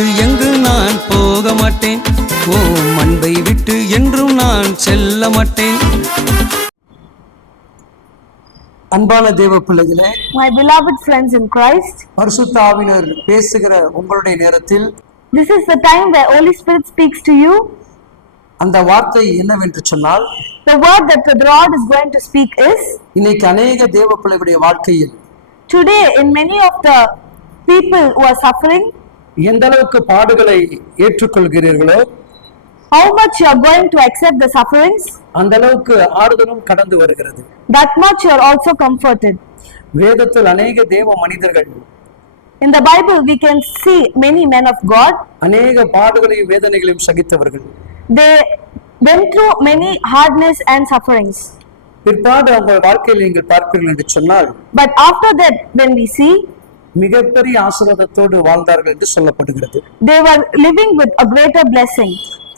விட்டு எங்கு நான் போக மாட்டேன் ஓ அன்பை விட்டு என்றும் நான் செல்ல மாட்டேன் அன்பான தேவ பிள்ளைகளே my beloved friends in christ பரிசுத்த ஆவினர் பேசுகிற உங்களுடைய நேரத்தில் this is the time where holy spirit speaks to you அந்த வார்த்தை என்னவென்று சொன்னால் the word that the lord is going to speak is இன்னைக்கு अनेक தேவ பிள்ளைகளுடைய வாழ்க்கையில் today in many of the people who are suffering எந்த அளவுக்கு பாடுகளை ஏற்றுக்கொள்கிறீர்களோ how much you are going to accept the sufferings, அந்த அளவுக்கு ஆறுதலும் கடந்து வருகிறது that much you are also comforted. வேதத்தில் அநேக தேவ மனிதர்கள் In the Bible, we can see many men of God. அநேக பாடுகளையும் வேதனைகளையும் சகித்தவர்கள் They went through many hardness and sufferings. பிற்பாடு அவங்க வாழ்க்கையில் நீங்கள் பார்ப்பீர்கள் என்று சொன்னால் But after that, when we see, மிகப்பெரிய ஆசீர்வாதத்தோடு வாழ்ந்தார்கள் என்று சொல்லப்படுகிறது they were living with a greater blessing.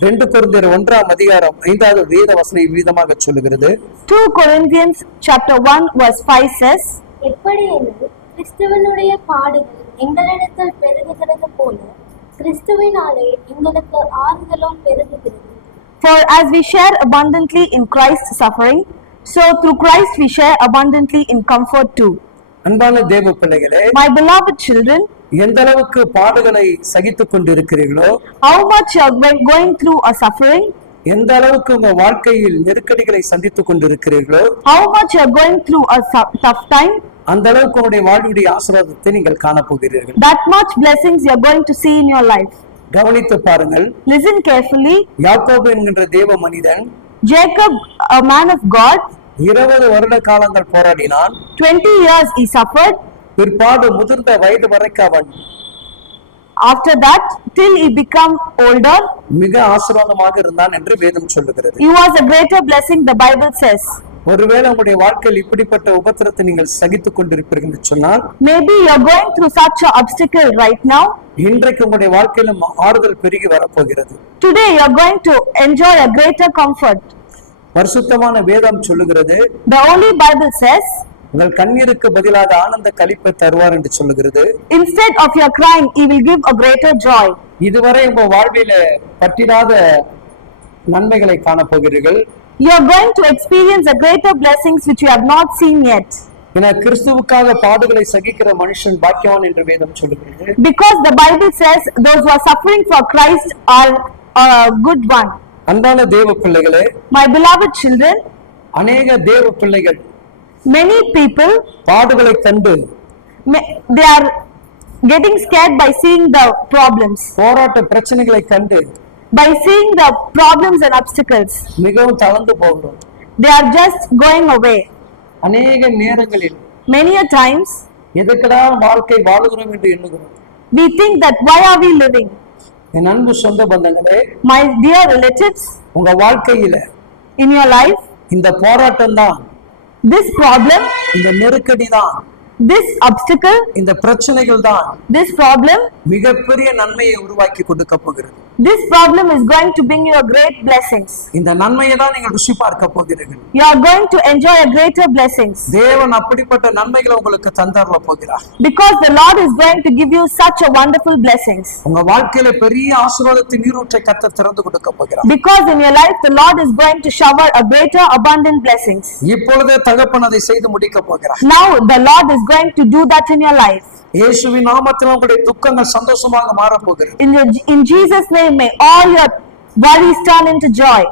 ரெண்டு குருந்தியர் ஒன்றாம் அதிகாரம் ஐந்தாவது வேத வசனை வீதமாக சொல்லுகிறது 2 Corinthians chapter 1 verse 5 says, எப்படி எனில் கிறிஸ்துவனுடைய பாடுகள் எங்களிடத்தில் பெருகுகிறது போல கிறிஸ்துவினாலே எங்களுக்கு ஆறுதலும் பெருகுகிறது For as we share abundantly in Christ's suffering, so through Christ we share abundantly in comfort too. அன்பான தேவ பிள்ளைகளே My beloved children, எந்த அளவுக்கு பாடுகளை சகித்துக் கொண்டிருக்கிறீர்களோ how much you are going- going through a suffering, எந்த அளவுக்கு உங்க வாழ்க்கையில் நெருக்கடிகளை சந்தித்துக் கொண்டிருக்கிறீர்களோ how much you are going through a su- tough time, அந்த அளவுக்கு உங்களுடைய வாழ்வுடைய ஆசீர்வாதத்தை நீங்கள் காணப்போகிறீர்கள் that much blessings you are going to see in your life. கவனித்து பாருங்கள் Listen carefully. யாக்கோபு என்கின்ற தேவ மனிதன் Jacob, a man of God, இருபது வருட காலங்கள் போராடினான் 20 years he suffered. பிற்பாடு முதிர்ந்த வயது வரைக்கும் அவன் After that, till he become older, மிக ஆசீர்வாதமாக இருந்தான் என்று வேதம் சொல்லுகிறது he was a greater blessing, the Bible says. ஒருவேளை உங்களுடைய வாழ்க்கையில் இப்படிப்பட்ட உபத்திரத்தை நீங்கள் சகித்துக் கொண்டிருப்பீர்கள் என்று சொன்னால் Maybe you're going through such an obstacle right now. இன்றைக்கு உங்களுடைய வாழ்க்கையிலும் ஆறுதல் பெருகி வரப்போகிறது Today you're going to enjoy a greater comfort. பரிசுத்தமான வேதம் சொல்லுகிறது The Holy Bible says, உங்கள் கண்ணீருக்கு பதிலாக ஆனந்த கழிப்பை தருவார் என்று சொல்லுகிறது instead of your crying, He will give a greater joy. இதுவரை உங்க வாழ்வில பற்றிடாத நன்மைகளை காணப்போகிறீர்கள் You're going to experience a greater blessings which you have not seen yet. என கிறிஸ்துவுக்காக பாடுகளை சகிக்கிற மனுஷன் பாக்கியவான் என்று வேதம் சொல்லுகிறது Because the Bible says those who are suffering for Christ are a good one. அன்பான தேவ பிள்ளைகளே My beloved children, அநேக தேவ பிள்ளைகள் many people, பாடுகளை கண்டு they are getting scared by seeing the problems, போராட்ட பிரச்சனைகளை கண்டு by seeing the problems and obstacles. மிகவும் தளர்ந்து போகிறோம் They are just going away. அநேக நேரங்களில் Many a times, எதுக்கடா வாழ்க்கை வாழுகிறோம் என்று எண்ணுகிறோம் we think that why are we living? என் அன்பு சொந்த பந்தங்களே My dear relatives, உங்க வாழ்க்கையில in your life, இந்த போராட்டம் தான் this problem, இந்த நெருக்கடி தான் this obstacle, இந்த பிரச்சனைகள் தான் this problem, மிகப்பெரிய நன்மையை உருவாக்கி கொடுக்க போகிறது this problem is going to bring you a great blessings. இந்த நன்மையை தான் நீங்கள் ருசி பார்க்க போகிறீர்கள் You are going to enjoy a greater blessings தேவன் அப்படிப்பட்ட நன்மைகளை உங்களுக்கு தந்தரல போகிறார் because the Lord is going to give you such a wonderful blessings. உங்க வாழ்க்கையில பெரிய ஆசீர்வாதத்தின் நீரூற்றை கத்த திறந்து கொடுக்க போகிறார் Because in your life, the Lord is going to shower a greater abundant blessings. இப்பொழுதே தகப்பன் அதை செய்து முடிக்க போகிறார் Now, the Lord is going to do that in your life. இயேசுவின் நாமத்தில் உங்களுடைய துக்கங்கள் சந்தோஷமாக மாறப் போகிறது In, your, in Jesus' name, may all your worries turn into joy.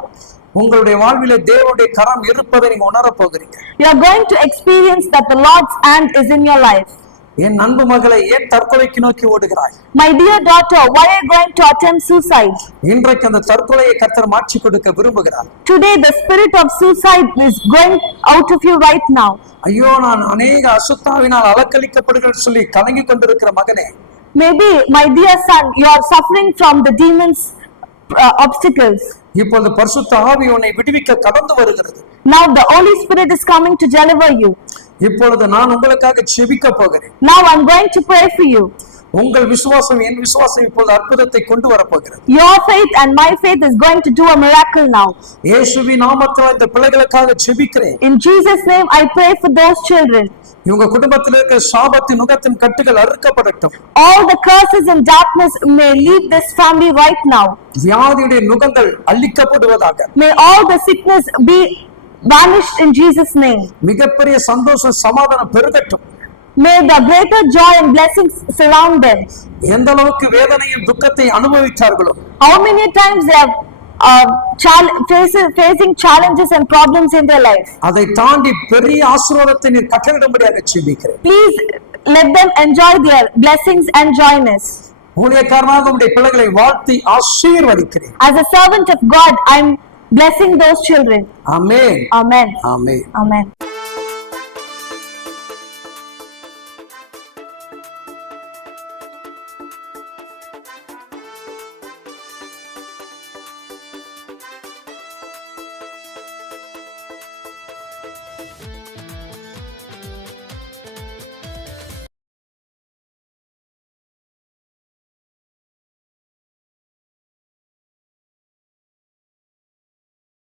உங்களுடைய வாழ்விலே தேவனுடைய கரம் இருப்பதை நீங்க உணரப் போகிறீங்க You are going to experience that the Lord's hand is in your life. என் அன்பு மகளை ஏன் தற்கொலைக்கு நோக்கி ஓடுகிறாய் My dear daughter, why are you going to attempt suicide? இன்றைக்கு அந்த தற்கொலையை கத்தர் மாற்றி கொடுக்க விரும்புகிறார் Today, the spirit of suicide is going out of you right now. ஐயோ நான் அநேக அசுத்தாவினால் அலக்களிக்கப்படுகிறேன் சொல்லி கலங்கி கொண்டிருக்கிற மகனே Maybe, my dear son, you are suffering from the demons' uh, obstacles. இப்பொழுது பரிசுத்த ஆவி உன்னை விடுவிக்க கடந்து வருகிறது Now, the Holy Spirit is coming to deliver you. இப்பொழுது நான் உங்களுக்காக செபிக்க போகிறேன் Now, I'm going to pray for you. உங்கள் விசுவாசம் என் விசுவாசம் இப்பொழுது அற்புதத்தை கொண்டு வரப்போகிறது Your faith and my faith is going to do a miracle now. இயேசுவின் நாமத்தில் இந்த பிள்ளைகளுக்காக செபிக்கிறேன் In Jesus' name, I pray for those children. இவங்க குடும்பத்தில் இருக்க சாபத்தின் நுகத்தின் கட்டுகள் அறுக்கப்படட்டும் All the curses and darkness may leave this family right now. வியாதியுடைய நுகங்கள் அழிக்கப்படுவதாக May all the sickness be vanished in Jesus' name. மிகப்பெரிய சந்தோஷம் சமாதானம் பெருகட்டும் May the greater joy and blessings surround them. எந்த அளவுக்கு வேதனையும் துக்கத்தை அனுபவித்தார்களோ How many times they have uh, facing challenges and problems in their life. அதை தாண்டி பெரிய ஆசீர்வாதத்தை நீர் கட்டளிடும்படியாக செபிக்கிறேன் Please let them enjoy their blessings and joyness. ஊழியக்காரனாக உடைய பிள்ளைகளை வாழ்த்தி ஆசீர்வதிக்கிறேன் As a servant of God, I'm blessing those children. Amen. Amen. Amen. Amen.